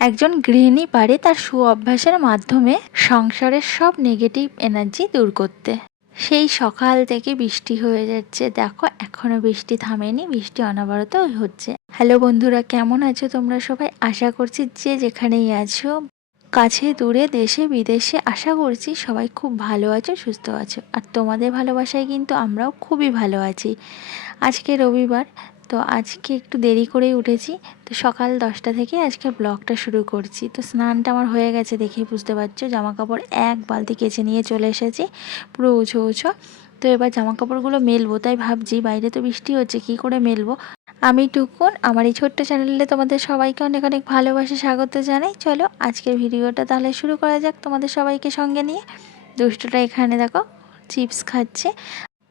একজন গৃহিণী পারে তার সু অভ্যাসের মাধ্যমে সংসারের সব নেগেটিভ এনার্জি দূর করতে। সেই সকাল থেকে বৃষ্টি হয়ে যাচ্ছে। দেখো, এখনও বৃষ্টি থামেনি, বৃষ্টি অনবরত হচ্ছে। হ্যালো বন্ধুরা, কেমন আছো তোমরা সবাই? আশা করছি যে যেখানেই আছো, কাছে, দূরে, দেশে, বিদেশে, আশা করছি সবাই খুব ভালো আছো, সুস্থ আছো। আর তোমাদের ভালোবাসায় কিন্তু আমরাও খুবই ভালো আছি। আজকে রবিবার তো আজকে একটু দেরি করেই উঠেছি। তো সকাল দশটা থেকে আজকে ব্লগটা শুরু করছি। তো স্নানটা আমার হয়ে গেছে দেখেই বুঝতে পারছ। জামা কাপড় এক বালতি কেচে নিয়ে চলে এসেছি। পুরো উঁচু উঁচু। তো এবার জামা কাপড়গুলো মেলবো। তাই ভাবছি বাইরে তো বৃষ্টি হচ্ছে, কি করে মেলবো? আমি টুকুন, আমার এই ছোট্ট চ্যানেলে তোমাদের সবাইকে অনেক অনেক ভালোবাসা, স্বাগত জানাই। চলো আজকের ভিডিওটা তাহলে শুরু করা যাক তোমাদের সবাইকে সঙ্গে নিয়ে। দুষ্টটা এখানে দেখো, চিপস খাচ্ছে।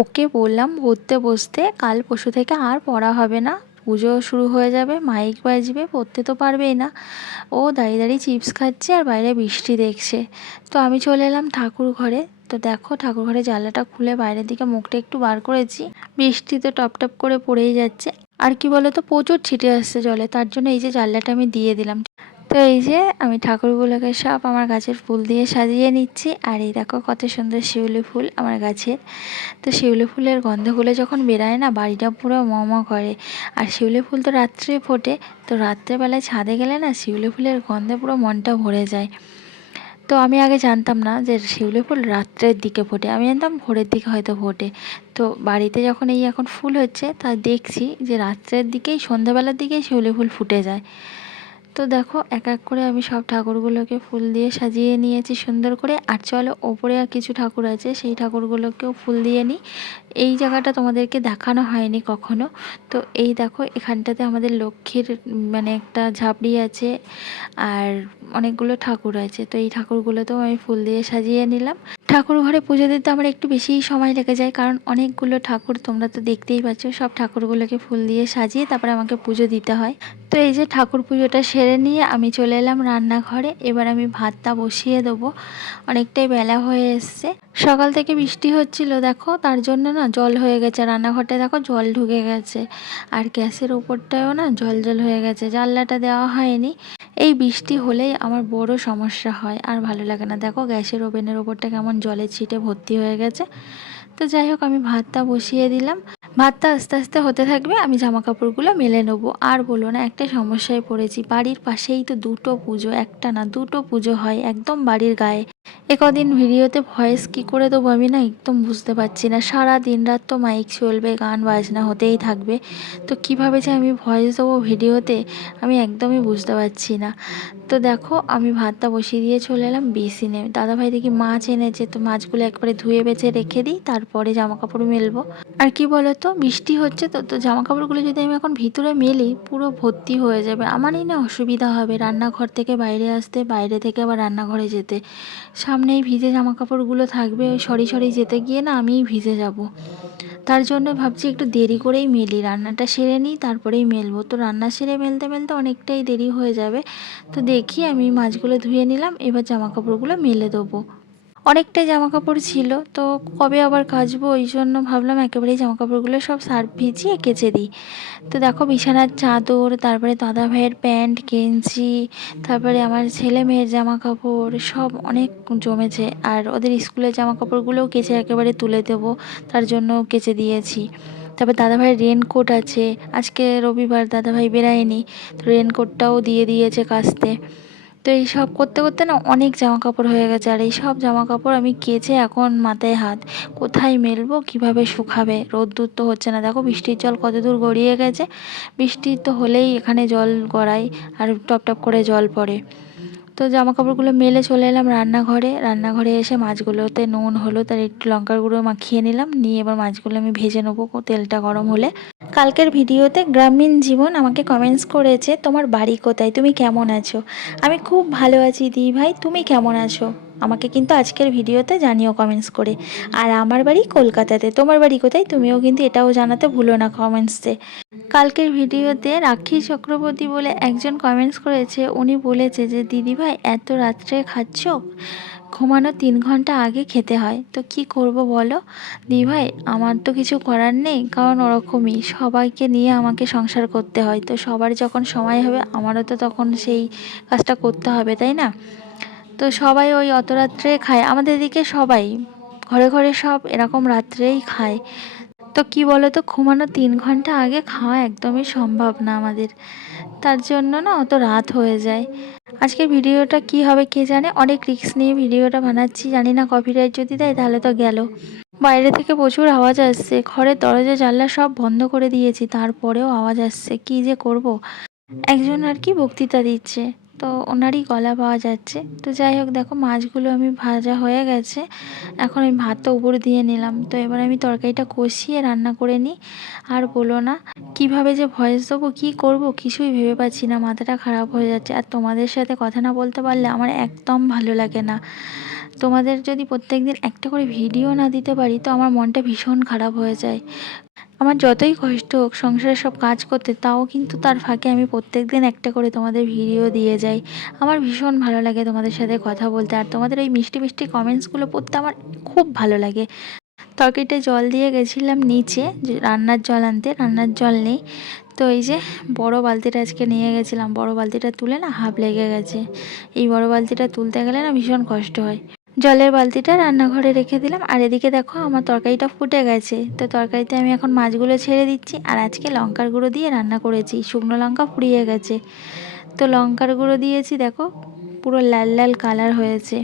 ওকে বললাম পড়তে বসতে কাল পরশু থেকে আর পড়া হবে না। পুজো শুরু হয়ে যাবে, মাইক বাজবে, পড়তে তো পারবেই না। ও দাঁড়িয়ে দাঁড়িয়ে চিপস খাচ্ছে আর বাইরে বৃষ্টি দেখছে। তো আমি চলে এলাম ঠাকুর ঘরে। তো দেখো ঠাকুর ঘরে জানলাটা খুলে বাইরের দিকে মুখটা একটু বার করেছি। বৃষ্টি তো টপ টপ করে পড়েই যাচ্ছে। আর কি বলতো, প্রচুর ছিটে আসছে জলে। তার জন্য এই যে জানলাটা আমি দিয়ে দিলাম। তো এই যে আমি ঠাকুরগুলোকে সব আমার গাছের ফুল দিয়ে সাজিয়ে নিচ্ছি। আর এই দেখো কত সুন্দর শিউলি ফুল আমার গাছের। তো শিউলি ফুলের গন্ধগুলো যখন বেরায় না, বাড়িটা পুরো মম করে। আর শিউলি ফুল তো রাত্রে ফোটে, তো রাত্রেবেলায় ছাদে গেলে না শিউলি ফুলের গন্ধে পুরো মনটা ভরে যায়। তো আমি আগে জানতাম না যে শিউলি ফুল রাত্রের দিকে ফোটে। আমি জানতাম ভোরের দিকে হয়তো ফোটে। তো বাড়িতে যখন এই এখন ফুল হচ্ছে, তা দেখছি যে রাত্রের দিকেই, সন্ধ্যাবেলার দিকেই শিউলি ফুল ফুটে যায়। তো দেখো এক এক করে আমি সব ঠাকুরগুলোকে ফুল দিয়ে সাজিয়ে নিয়েছি সুন্দর করে। আর চলো, ওপরে আর কিছু ঠাকুর আছে, সেই ঠাকুরগুলোকেও ফুল দিয়ে নিই। এই জায়গাটা তোমাদেরকে দেখানো হয়নি কখনো। তো এই দেখো, এখানটাতে আমাদের লক্ষ্মীর মানে একটা ঝাপড়ি আছে আর অনেকগুলো ঠাকুর আছে। তো এই ঠাকুরগুলোতেও আমি ফুল দিয়ে সাজিয়ে নিলাম। ঠাকুর ঘরে পুজো দিতে আমার একটু বেশিই সময় লেগে যায়, কারণ অনেকগুলো ঠাকুর তোমরা তো দেখতেই পাচ্ছ, সব ঠাকুরগুলোকে ফুল দিয়ে সাজিয়ে তারপরে আমাকে পুজো দিতে হয়। তো এই যে ঠাকুর পুজোটা সেরে নিয়ে আমি চলে এলাম রান্নাঘরে। এবার আমি ভাতটা বসিয়ে দেবো। অনেকটাই বেলা হয়ে এসছে। সকাল থেকে বৃষ্টি হচ্ছিল, দেখো, তার জন্য না জল হয়ে গেছে। রান্নাঘরটা দেখো জল ঢুকে গেছে। আর গ্যাসের ওপরটায়ও না জল জল হয়ে গেছে। জানলাটা দেওয়া হয়নি। এই বৃষ্টি হলেই আমার বড় সমস্যা হয়। আর ভালো লাগে না। দেখো, গ্যাসের ওভেনের ওপরটা কেমন জলের ছিটে ভর্তি হয়ে গেছে। তো যাই হোক, আমি ভাতটা বসিয়ে দিলাম। ভাতটা আস্তে আস্তে হতে থাকবে, আমি জামা কাপড়গুলো মেলে নেব। আর বলো না, একটা সমস্যায় পড়েছি। বাড়ির পাশেই তো দুটো পুজো, একটা না, দুটো পুজো হয় একদম বাড়ির গায়ে। এ কদিন ভিডিওতে ভয়েস কি করে দেবো আমি না একদম বুঝতে পারছি না। সারা দিন রাত তো মাইক চলবে, গান বাজনা হতেই থাকবে। তো কীভাবে যে আমি ভয়েস দেবো ভিডিওতে, আমি একদমই বুঝতে পারছি না। তো দেখো, আমি ভাতটা বসিয়ে দিয়ে চলে এলাম বেসিনে। দাদাভাই দেখি মাছ এনেছে, তো মাছগুলো একবারে ধুয়ে বেছে রেখে দিই, তারপরে জামা কাপড় মেলবো। আর কি বলতো, বৃষ্টি হচ্ছে তো তো জামা কাপড়গুলো যদি আমি এখন ভিতরে মেলি, পুরো ভর্তি হয়ে যাবে। আমারই না অসুবিধা হবে রান্নাঘর থেকে বাইরে আসতে, বাইরে থেকে আবার রান্নাঘরে যেতে। সামনেই ভিজে জামা কাপড়গুলো থাকবে, সরি সরি যেতে গিয়ে না আমিই ভিজে যাব। তার জন্য ভাবছি একটু দেরি করেই মেলি, রান্নাটা সেরে নিই, তারপরেই মেলবো। তো রান্না সেরে মেলতে মেলতে অনেকটাই দেরি হয়ে যাবে। তো দেখি আমি মাছগুলো ধুয়ে নিলাম, এবার জামা কাপড়গুলো মেলে দেবো। অনেকটাই জামা কাপড় ছিল, তো কবে আবার কাচবো ওই জন্য ভাবলাম একেবারেই জামা কাপড়গুলো সব সার্ফ ভিজিয়ে কেচে দিই। তো দেখো বিছানার চাদর, তারপরে দাদা ভাইয়ের প্যান্ট, গেঞ্জি, তারপরে আমার ছেলে মেয়ের জামা কাপড় সব অনেক জমেছে। আর ওদের স্কুলের জামা কাপড়গুলোও কেচে একেবারে তুলে দেবো, তার জন্য কেচে দিয়েছি। তারপর দাদাভাইয়ের রেনকোট আছে। আজকে রবিবার দাদাভাই বেরায়নি, তো রেনকোটটাও দিয়ে দিয়েছে কাচতে তো এই সব করতে করতে না অনেক জামা কাপড় হয়ে গেছে, আর এই সব জামা কাপড় আমি কেচে এখন মাথায় হাত। কোথায় মেলবো, কীভাবে শুকাবে? রোদ্দুর তো হচ্ছে না। দেখো বৃষ্টির জল কত দূর গড়িয়ে গেছে। বৃষ্টি তো হলেই এখানে জল গড়ায় আর টপ টপ করে জল পড়ে। তো জামা কাপড়গুলো মেলে চলে এলাম রান্নাঘরে। রান্নাঘরে এসে মাছগুলোতে নুন, হলুদ তার একটু লঙ্কার গুঁড়ো মাখিয়ে নিলাম। নিয়ে এবার মাছগুলো আমি ভেজে নেব তেলটা গরম হলে। কালকের ভিডিওতে গ্রামীণ জীবন আমাকে কমেন্টস করেছে, তোমার বাড়ি কোথায়? তুমি কেমন আছো? আমি খুব ভালো আছি দি ভাই, তুমি কেমন আছো? আমাকে কিন্তু আজকের ভিডিওতে জানিও কমেন্টস করে। আর আমার বাড়ি কলকাতাতে। তোমার বাড়ি কোথায়? তুমিও কিন্তু এটাও জানাতে ভুলো না কমেন্টসে কালকের ভিডিওতে রাখি চক্রবর্তী বলে একজন কমেন্টস করেছে। উনি বলেছে যে দিদিভাই এত রাত্রে খাচ্ছ? ঘুমানো তিন ঘণ্টা আগে খেতে হয়। তো কি করব বলো? দিদিভাই আমার তো কিছু করার নেই, কারণ ওরকমই। সবাইকে নিয়ে আমাকে সংসার করতে হয়। তো সবার যখন সময় হবে, আমারও তো তখন সেই কাজটা করতে হবে, তাই না? তো সবাই ওই অত রাত্রে খায়। আমাদের এদিকে সবাই। ঘরে ঘরে সব এরকম রাত্রেই খায়। তো কি বলো তো ঘুমানো তিন ঘণ্টা আগে খাওয়া একদমই সম্ভব না আমাদের। তার জন্য না অত রাত হয়ে যায়। আজকে ভিডিওটা কি হবে কে জানে? অনেক রিস্ক নিয়ে ভিডিওটা বানাচ্ছি। জানি না কপিরাইট যদি দেয় তাহলে তো গেল। বাইরে থেকে প্রচুর আওয়াজ আসছে। ঘরের দরজা, জানলা সব বন্ধ করে দিয়েছি। তারপরেও আওয়াজ আসছে। কি যে করব? একজন আর কি বক্তৃতা দিচ্ছে। তো ওনারই গলা পাওয়া যাচ্ছে। তো যাই হোক, দেখো মাছগুলো আমি ভাজা হয়ে গেছে। এখন আমি ভাতটা উপরে দিয়ে নিলাম। তো এবার আমি তরকারিটা কষিয়ে রান্না করে নিই। আর বলো না, কীভাবে যে ভয়েস দেবো, কী করব কিছুই ভেবে পাচ্ছি না। মাথাটা খারাপ হয়ে যাচ্ছে। আর তোমাদের সাথে কথা না বলতে পারলে আমার একদম ভালো লাগে না। তোমাদের যদি প্রত্যেক দিন একটা করে ভিডিও না দিতে পারি, তো আমার মনটা ভীষণ খারাপ হয়ে যায়। আমার যতই কষ্ট হোক সংসারে সব কাজ করতে, তাও কিন্তু তার ফাঁকে আমি প্রত্যেক দিন একটা করে তোমাদের ভিডিও দিয়ে যাই। আমার ভীষণ ভালো লাগে তোমাদের সাথে কথা বলতে, আর তোমাদের ওই মিষ্টি মিষ্টি কমেন্টসগুলো পড়তে আমার খুব ভালো লাগে। তরকারিটা জল দিয়ে গেছিলাম নিচে রান্নার জল আনতে, রান্নার জল নেই। তো এই যে বড় বালতিটা আজকে নিয়ে গেছিলাম, বড় বালতিটা তুলে না হাফ লেগে গেছে। এই বড় বালতিটা তুলতে গেলে না ভীষণ কষ্ট হয়। জলের বালতিটা রান্নাঘরে রেখে দিলাম। আর এদিকে দেখো আমার তরকারিটা ফুটে গেছে। তো তরকারিতে আমি এখন মাছগুলো ছেড়ে দিচ্ছি। আর আজকে লঙ্কার গুঁড়ো দিয়ে রান্না করেছি। শুকনো লঙ্কা ফুরিয়ে গেছে। তো লঙ্কার গুঁড়ো দিয়েছি, দেখো, পুরো লাল লাল কালার হয়েছে।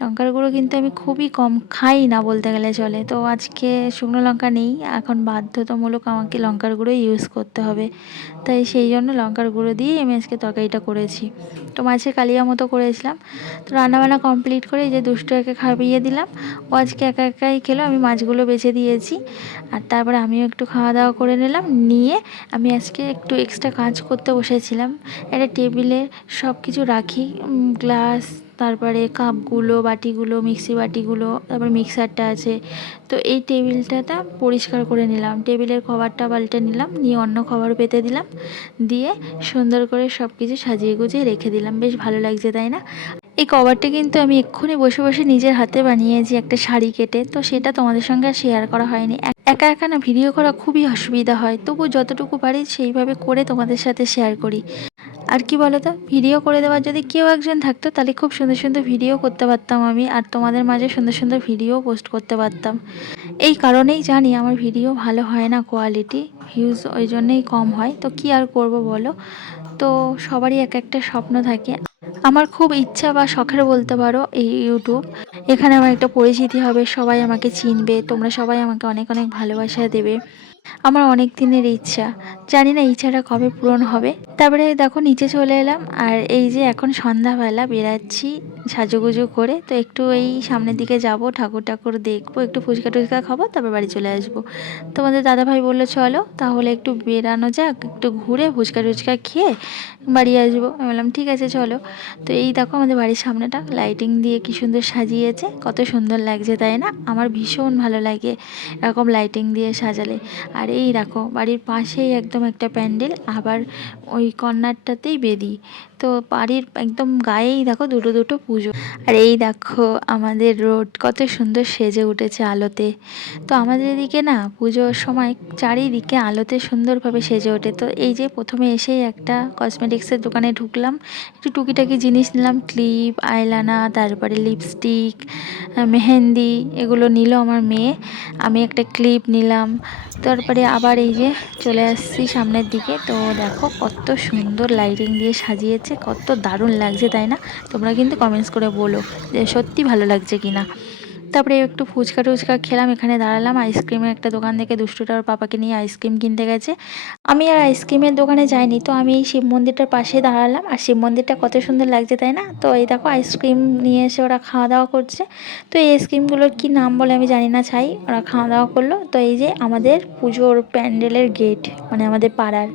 লঙ্কার গুঁড়ো কিন্তু আমি খুবই কম খাই না বলতে গেলে চলে। তো আজকে শুকনো লঙ্কা নেই, এখন বাধ্যতামূলক আমাকে লঙ্কার গুঁড়ো ইউজ করতে হবে। তাই সেই জন্য লঙ্কার গুঁড়ো দিয়েই আমি আজকে তরকারিটা করেছি। তো মাছের কালিয়া মতো করেছিলাম। তো রান্নাবান্না কমপ্লিট করে যে দুষ্টুকে খাইয়ে দিলাম। ও আজকে একা একাই খেলো, আমি মাছগুলো বেছে দিয়েছি। আর তারপরে আমিও একটু খাওয়া দাওয়া করে নিলাম। নিয়ে আমি আজকে একটু এক্সট্রা কাজ করতে বসেছিলাম। একটা টেবিলে সব কিছু রাখি গ্লাস তারপরে কাপগুলো, বাটিগুলো, মিক্সি বাটিগুলো, তারপর মিক্সারটা আছে। তো এই টেবিলটাটা পরিষ্কার করে নিলাম। টেবিলের কভারটা পাল্টে নিলাম, নিয়ে অন্য কভার পেতে দিলাম। দিয়ে সুন্দর করে সব কিছু সাজিয়ে গুজিয়ে রেখে দিলাম। বেশ ভালো লাগছে, তাই না? এই কভারটা কিন্তু আমি এক্ষুনি বসে বসে নিজের হাতে বানিয়েছি একটা শাড়ি কেটে, তো সেটা তোমাদের সঙ্গে শেয়ার করা হয়নি। একা একা না ভিডিও করা খুবই অসুবিধা হয়, তবু যতটুকু পারি সেইভাবে করে তোমাদের সাথে শেয়ার করি। আর কি বলো তো ভিডিও করে দেওয়ার যদি কেউ একজন থাকতো, তাহলে খুব সুন্দর সুন্দর ভিডিও করতে পারতাম আমি, আর তোমাদের মাঝে সুন্দর সুন্দর ভিডিও পোস্ট করতে পারতাম। এই কারণেই জানি আমার ভিডিও ভালো হয় না কোয়ালিটি ভিউজ ওই জন্যেই কম হয়, তো কি আর করব বলো? তো সবারই এক একটা স্বপ্ন থাকে। আমার খুব ইচ্ছা বা শখের বলতে পারো এই ইউটিউব এখানে আমার একটা পরিচিতি হবে, সবাই আমাকে চিনবে, তোমরা সবাই আমাকে অনেক অনেক ভালোবাসা দেবে। আমার অনেক দিনের ইচ্ছা। জানি না ইচ্ছাটা কবে পূরণ হবে। তারপরে দেখো নিচে চলে এলাম, আর এই যে এখন সন্ধ্যাবেলা বেরাচ্ছি সাজুগুজু করে তো একটু এই সামনের দিকে যাব ঠাকুর ঠাকুর দেখব, একটু ফুচকা টুচকা খাব, তারপর বাড়ি চলে আসব। তোমাদের দাদাভাই বলল, চলো তাহলে একটু বেরানো যাক, একটু ঘুরে ফুচকা টুচকা খেয়ে বাড়ি আসব। আমি বললাম, ঠিক আছে, চলো। তো এই দেখো আমাদের বাড়ির সামনেটা লাইটিং দিয়ে কি সুন্দর সাজিয়েছে, কত সুন্দর লাগছে, তাই না? আমার ভীষণ ভালো লাগে এরকম লাইটিং দিয়ে সাজালে। আর এই দেখো, বাড়ির পাশেই একদম একটা প্যান্ডেল, আবার ওই কর্নারটাতেই বেদি। তো বাড়ির একদম গায়েই দেখো দুটো দুটো পুজো। আর এই দেখো আমাদের রোড, কত সুন্দর সেজে উঠেছে আলোতে। তো আমাদের এদিকে না পুজোর সময় চারিদিকে আলোতে সুন্দরভাবে সেজে ওঠে। তো এই যে প্রথমে এসেই একটা কসমেটিক্সের দোকানে ঢুকলাম, একটু টুকিটাকি জিনিস নিলাম, ক্লিপ, আইলানা, তারপরে লিপস্টিক মেহেন্দি, এগুলো নিল আমার মেয়ে। আমি একটা ক্লিপ নিলাম, তারপরে আবার এই যে চলে আসছি সামনের দিকে। তো দেখো কত সুন্দর লাইটিং দিয়ে সাজিয়েছে। কত দারুণ লাগছে, তাই না? তোমরা কিন্তু কমেন্টস করে বলো যে সত্যি ভালো লাগছে কি না তারপরে একটু ফুচকা টুচকা খেলাম, এখানে দাঁড়ালাম। আইসক্রিমের একটা দোকান থেকে দুষ্টুটা ওর পাপাকে নিয়ে আইসক্রিম কিনতে গেছে। আমি আর আইসক্রিমের দোকানে যাইনি, তো আমি এই শিব মন্দিরটার পাশে দাঁড়ালাম। আর শিব মন্দিরটা কত সুন্দর লাগছে তাই না? তো এই দেখো, আইসক্রিম নিয়ে এসে ওরা খাওয়া দাওয়া করছে। তো এই আইসক্রিমগুলোর কী নাম বলে আমি জানি না চাই ওরা খাওয়া দাওয়া করল। তো এই যে আমাদের পুজোর প্যান্ডেলের গেট মানে আমাদের পাড়ার।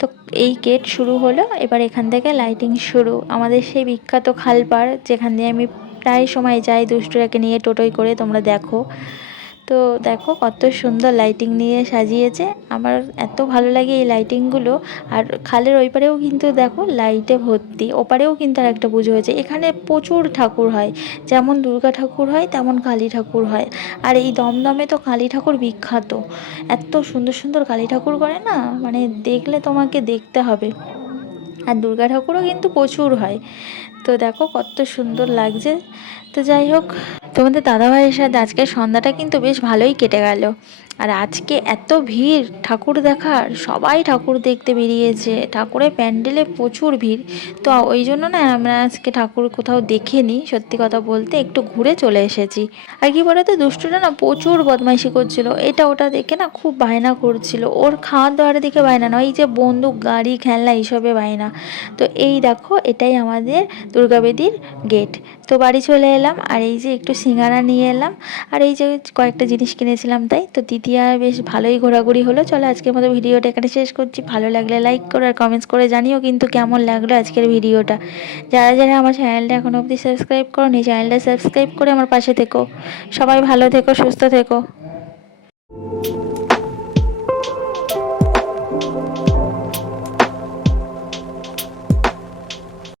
তো এই গেট শুরু হলো, এবার এখান থেকে লাইটিং শুরু। আমাদের সেই বিখ্যাত খালপাড়, যেখান দিয়ে আমি প্রায় সময় যাই দুষ্টুরাকে নিয়ে টোটোয় করে তোমরা দেখো। তো দেখো কত সুন্দর লাইটিং নিয়ে সাজিয়েছে। আমার এত ভালো লাগে এই লাইটিংগুলো আর খালের ওই পারেও কিন্তু দেখো লাইটে ভর্তি, ওপারেও কিন্তু আর একটা পুজো হয়েছে। এখানে প্রচুর ঠাকুর হয়, যেমন দুর্গা ঠাকুর হয়, তেমন কালী ঠাকুর হয়। আর এই দমদমে তো কালী ঠাকুর বিখ্যাত। এত সুন্দর সুন্দর কালী ঠাকুর করে না মানে দেখলে তোমাকে দেখতে হবে। আর দুর্গা ঠাকুরও কিন্তু প্রচুর হয়। তো দেখো কত সুন্দর লাগছে। তো যাই হোক, তোমাদের দাদাভাইয়ের সাথে আজকে সন্ধ্যাটা কিন্তু বেশ ভালোই কেটে গেল। আর আজকে এত ভিড় ঠাকুর দেখার, সবাই ঠাকুর দেখতে বেরিয়েছে, ঠাকুরের প্যান্ডেলে প্রচুর ভিড়। তো ওই জন্য না আমরা আজকে ঠাকুর কোথাও দেখিনি, সত্যি কথা বলতে একটু ঘুরে চলে এসেছি। আর কি বলতো, দুষ্টুটা না প্রচুর বদমাইশি করছিল, এটা ওটা দেখে না খুব বায়না করছিল। ওর খাওয়ার দাওয়ার দিকে বায়না নয়, এই যে বন্দুক, গাড়ি, খেলনা, এইসবে বায়না। তো এই দেখো, এটাই আমাদের দুর্গাবেদীর গেট। তো বাড়ি চলে এলাম, আর এই যে একটু সিঙ্গারা নিয়ে এলাম, আর এই যে কয়েকটা জিনিস কিনেছিলাম তাই, তো দ্বিতীয় বেশ ভালোই ঘোরাঘুরি হলো। চলো আজকের মতো ভিডিওটা এখানে শেষ করছি। ভালো লাগলে লাইক করো আর কমেন্টস করে জানিও কিন্তু কেমন লাগল আজকের ভিডিওটা। যারা যারা আমার চ্যানেলটা এখনও অবধি সাবস্ক্রাইব করো নি চ্যানেলটা সাবস্ক্রাইব করে আমার পাশে থেকো। সবাই ভালো থেকো, সুস্থ থেকো।